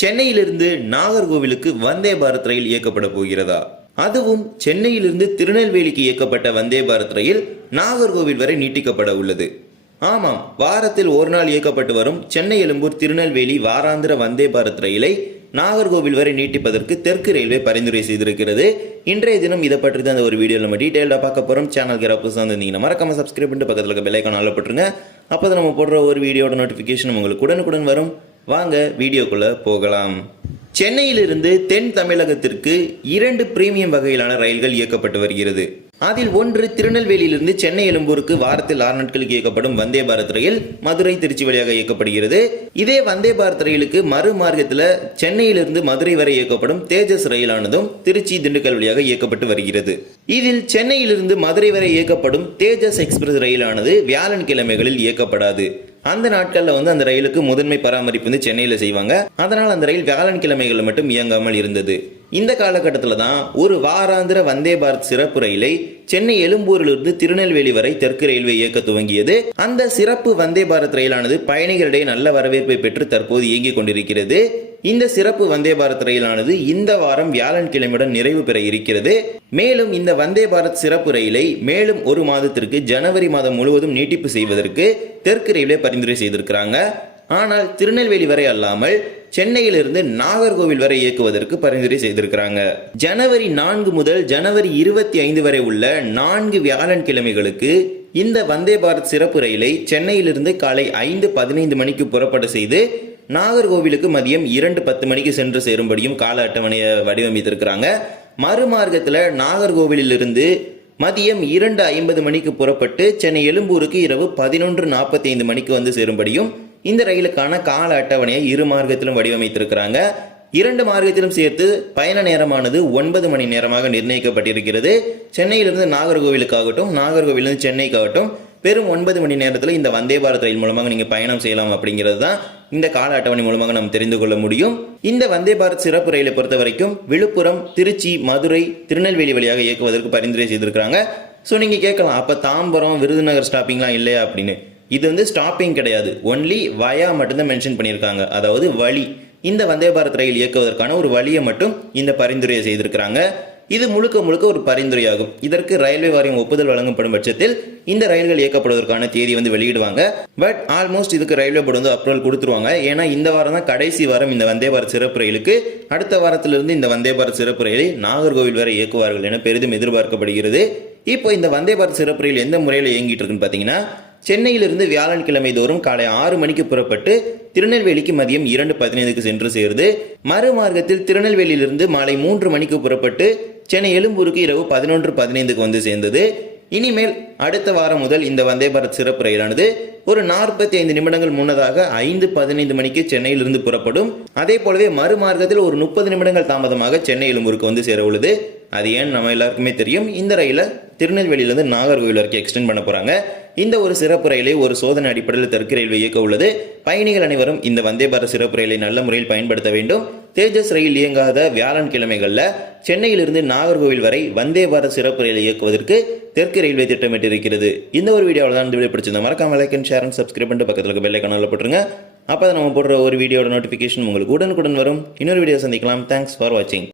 சென்னையிலிருந்து நாகர்கோவிலுக்கு வந்தே பாரத் ரயில் இயக்கப்பட போகிறதா? அதுவும் சென்னையிலிருந்து திருநெல்வேலிக்கு இயக்கப்பட்ட வந்தே பாரத் ரயில் நாகர்கோவில் வரை நீட்டிக்கப்பட உள்ளது. ஆமாம், வாரத்தில் ஒரு நாள் இயக்கப்பட்டு வரும் சென்னை எழும்பூர் திருநெல்வேலி வாராந்திர வந்தே பாரத் ரயிலை நாகர்கோவில் வரை நீட்டிப்பதற்கு தெற்கு ரயில்வே பரிந்துரை செய்திருக்கிறது. இன்றைய தினம் இதை பற்றி தான் ஒரு வீடியோ நம்ம டீட்டெயிலாக பார்க்க போகிறோம். சேனலுக்கு புதுசாக இருந்தீங்கன்னா மறக்காம சப்ஸ்கிரைப் பண்ணிட்டு பக்கத்தில் இருக்க பெல் ஐகான் ஆல்ல போட்டுருங்க. அப்போ தான் நம்ம போடுற ஒரு வீடியோட நோட்டிஃபிகேஷன் உங்களுக்கு உடனுக்குடன் வரும். வாங்க வீடியோக்குள்ள போகலாம். சென்னையிலிருந்து தென் தமிழகத்திற்கு 2 பிரீமியம் வகையிலான ரயில்கள் இயக்கப்பட்டு வருகிறது. அதில் ஒன்று திருநெல்வேலியிலிருந்து சென்னை எழும்பூருக்கு வாரத்தில் 6 நாட்களுக்கு இயக்கப்படும் வந்தே பாரத் ரயில் மதுரை திருச்சி வழியாக இயக்கப்படுகிறது. இதே வந்தே பாரத் ரயிலுக்கு மறு மார்க்கத்தில் சென்னையிலிருந்து மதுரை வரை இயக்கப்படும் தேஜஸ் ரயிலானதும் திருச்சி திண்டுக்கல் வழியாக இயக்கப்பட்டு வருகிறது. இதில் சென்னையிலிருந்து மதுரை வரை இயக்கப்படும் தேஜஸ் எக்ஸ்பிரஸ் ரயிலானது வியாழன் கிழமைகளில் இயக்கப்படாது. அந்த நாட்களில் அந்த ரயிலுக்கு முதன்மை பராமரிப்பு சென்னையில் செய்வாங்க. அதனால் அந்த ரயில் வியாழன் கிழமைகள் மட்டும் இயங்காமல் இருந்தது. இந்த காலகட்டத்தில் தான் ஒரு வாராந்திர வந்தே பாரத் சிறப்பு ரயிலை சென்னை எழும்பூரிலிருந்து திருநெல்வேலி வரை தெற்கு ரயில்வே இயக்க துவங்கியது. அந்த சிறப்பு வந்தே பாரத் ரயிலானது பயணிகளிடையே நல்ல வரவேற்பை பெற்று தற்போது இயங்கிக் கொண்டிருக்கிறது. இந்த சிறப்பு வந்தே பாரத் ரயிலானது இந்த வாரம் வியாழன் கிழமையுடன் நிறைவு பெற இருக்கிறது. மேலும் இந்த வந்தே பாரத் சிறப்பு ரயிலை மேலும் ஒரு மாதத்திற்கு ஜனவரி மாதம் முழுவதும் நீட்டிப்பு செய்வதற்கு தெற்கு ரயில்வே பரிந்துரை செய்திருக்கிறாங்க. ஆனால் திருநெல்வேலி வரை அல்லாமல் சென்னையிலிருந்து நாகர்கோவில் வரை இயக்குவதற்கு பரிந்துரை செய்திருக்கிறாங்க. ஜனவரி 4 முதல் ஜனவரி 25 வரை உள்ள 4 வியாழன் கிழமைகளுக்கு இந்த வந்தே பாரத் சிறப்பு ரயிலை சென்னையிலிருந்து காலை 5:15 மணிக்கு புறப்பட செய்து நாகர்கோவிலுக்கு மதியம் 2:10 மணிக்கு சென்று சேரும்படியும் கால அட்டவணையை வடிவமைத்திருக்கிறாங்க. மறுமார்க்கத்தில் நாகர்கோவிலிருந்து மதியம் 2:50 மணிக்கு புறப்பட்டு சென்னை எழும்பூருக்கு இரவு 11:45 மணிக்கு வந்து சேரும்படியும் இந்த ரயிலுக்கான கால அட்டவணையை இரு மார்க்கத்திலும் வடிவமைத்திருக்கிறாங்க. 2 மார்க்கத்திலும் சேர்த்து பயண நேரமானது 9 மணி நேரமாக நிர்ணயிக்கப்பட்டிருக்கிறது. சென்னையிலிருந்து நாகர்கோவிலுக்காகட்டும் நாகர்கோவிலிருந்து சென்னைக்காகட்டும் வெறும் 9 மணி நேரத்தில் இந்த வந்தே பாரத் ரயில் மூலமாக நீங்கள் பயணம் செய்யலாம் அப்படிங்கிறது தான் இந்த கால அட்டவணை மூலமாக நாம் தெரிந்து கொள்ள முடியும். இந்த வந்தே பாரத் சிறப்பு ரயிலை பொறுத்த வரைக்கும் விழுப்புரம், திருச்சி, மதுரை, திருநெல்வேலி வழியாக இயக்குவதற்கு பரிந்துரை செய்திருக்கிறாங்க. ஸோ நீங்கள் கேட்கலாம், அப்போ தாம்பரம், விருதுநகர் ஸ்டாப்பிங்லாம் இல்லையா அப்படின்னு. இது ஸ்டாப்பிங் கிடையாது, ஒன்லி வயா மட்டும்தான் மென்ஷன் பண்ணியிருக்காங்க. அதாவது வழி, இந்த வந்தே பாரத் ரயில் இயக்குவதற்கான ஒரு வழியை மட்டும் இந்த பரிந்துரையை செய்திருக்கிறாங்க. இது முழுக்க முழுக்க ஒரு பரிந்துரையாகும். இதற்கு ரயில்வே வாரியம் ஒப்புதல் வழங்கப்படும் பட்சத்தில் இந்த ரயில்கள் இயக்கப்படுவதற்கான தேதி வெளியிடுவாங்க. பட் ஆல்மோஸ்ட் இதுக்கு ரயில்வே போர்டு அப்ரூவல் கொடுத்துருவாங்க. ஏன்னா இந்த வாரம் தான் கடைசி வாரம் இந்த வந்தே பாரத் சிறப்பு ரயிலுக்கு. அடுத்த வாரத்திலிருந்து இந்த வந்தே பாரத் சிறப்பு ரயிலை நாகர்கோவில் வரை இயக்குவார்கள் என பெரிதும் எதிர்பார்க்கப்படுகிறது. இப்போ இந்த வந்தே பாரத் சிறப்பு ரயில் எந்த முறையில் இயங்கிட்டு இருக்குன்னு பார்த்தீங்கன்னா, சென்னையிலிருந்து வியாழன் கிழமை தோறும் காலை 6 மணிக்கு புறப்பட்டு திருநெல்வேலிக்கு மதியம் 2:15 சென்று சேருது. மறுமார்க்கத்தில் திருநெல்வேலியிலிருந்து மாலை 3 மணிக்கு புறப்பட்டு சென்னை எழும்பூருக்கு இரவு 11:15 வந்து சேர்ந்தது. இனிமேல் அடுத்த வாரம் முதல் இந்த வந்தே பாரத் சிறப்பு ரயிலானது ஒரு 45 நிமிடங்கள் முன்னதாக 5:15 மணிக்கு சென்னையிலிருந்து புறப்படும். அதே போலவே மறுமார்க்கத்தில் ஒரு 30 நிமிடங்கள் தாமதமாக சென்னை எழும்பூருக்கு வந்து சேர உள்ளது. அது ஏன் நம்ம எல்லாருக்குமே தெரியும். இந்த ரயிலை திருநெல்வேலியிலிருந்து நாகர்கோவில் வரைக்கும் எக்ஸ்டெண்ட் பண்ண போறாங்க. இந்த ஒரு சிறப்பு ரயிலை ஒரு சோதனை அடிப்படையில் தெற்கு ரயில்வே இயக்க உள்ளது. பயணிகள் அனைவரும் இந்த வந்தே பாரத் சிறப்பு ரயிலை நல்ல முறையில் பயன்படுத்த வேண்டும். தேஜஸ் ரயில் இயங்காத வியாழன் கிழமைகளில் சென்னையிலிருந்து நாகர்கோவில் வரை வந்தே பாரத் சிறப்பு ரயிலை இயக்குவதற்கு தெற்கு ரயில்வே திட்டமிட்டிருக்கிறது. இந்த ஒரு வீடியோவில் தான் இந்த வீடியோ பிடிச்சிருந்தா மறக்காம like and share and subscribe பண்ணிட்டு பக்கத்தில் இருக்க பெல் ஐகான் போட்டுருங்க. அப்போ நம்ம போடுற ஒரு வீடியோட நோட்டிஃபிகேஷன் உங்களுக்கு உடனுக்குடன் வரும். இன்னொரு வீடியோ சந்திக்கலாம். தேங்க்ஸ் ஃபார் வாட்சிங்.